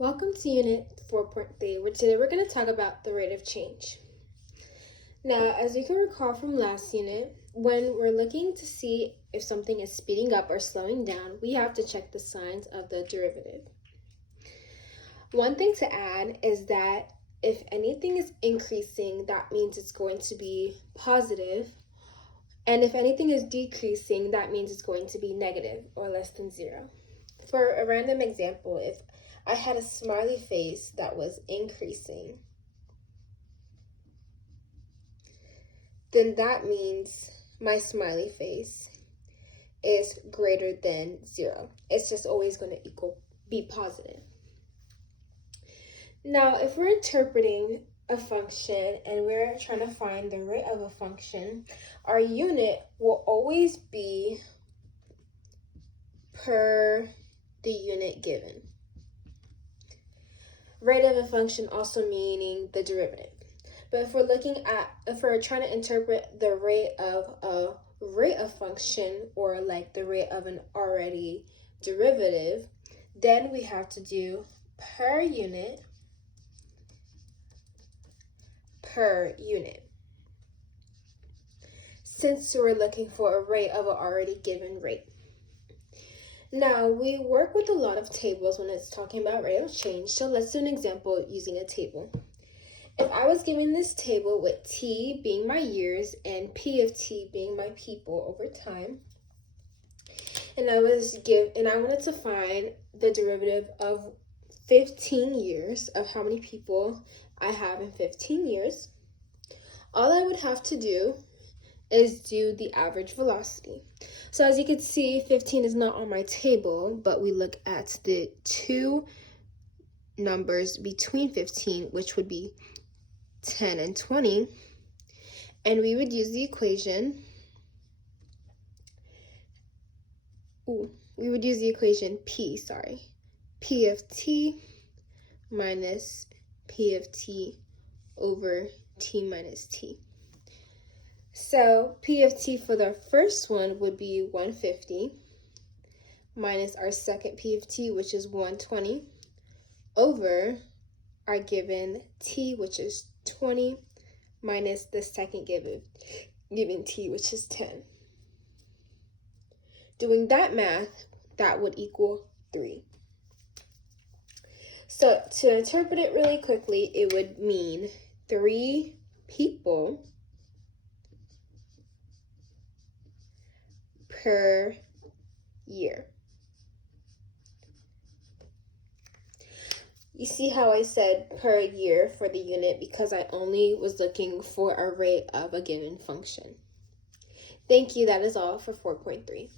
Welcome to Unit 4.3, where today we're going to talk about the rate of change. Now, as you can recall from last unit, when we're looking to see if something is speeding up or slowing down, we have to check the signs of the derivative. One thing to add is that if anything is increasing, that means it's going to be positive, and if anything is decreasing, that means it's going to be negative or less than 0. For a random example, if I had a smiley face that was increasing, then that means my smiley face is greater than 0. It's just always going to be positive. Now, if we're interpreting a function and we're trying to find the rate of a function, our unit will always be per the unit given. Rate of a function also meaning the derivative. But if we're trying to interpret the rate of function, or like the rate of an already derivative, then we have to do per unit per unit, since we're looking for a rate of an already given rate. Now, we work with a lot of tables when it's talking about rate of change, so let's do an example using a table. If I was given this table with T being my years and P of T being my people over time, and I wanted to find the derivative of 15 years, of how many people I have in 15 years, all I would have to do is do the average velocity. So as you can see, 15 is not on my table, but we look at the two numbers between 15, which would be 10 and 20, and we would use the equation. We would use the equation P of T minus P of T over T minus T. So P of T for the first one would be 150 minus our second P of T, which is 120, over our given T, which is 20, minus the second given T, which is 10. Doing that math, that would equal 3. So to interpret it really quickly, it would mean 3 people per year. You see how I said per year for the unit, because I only was looking for a rate of a given function. Thank you. That is all for 4.3.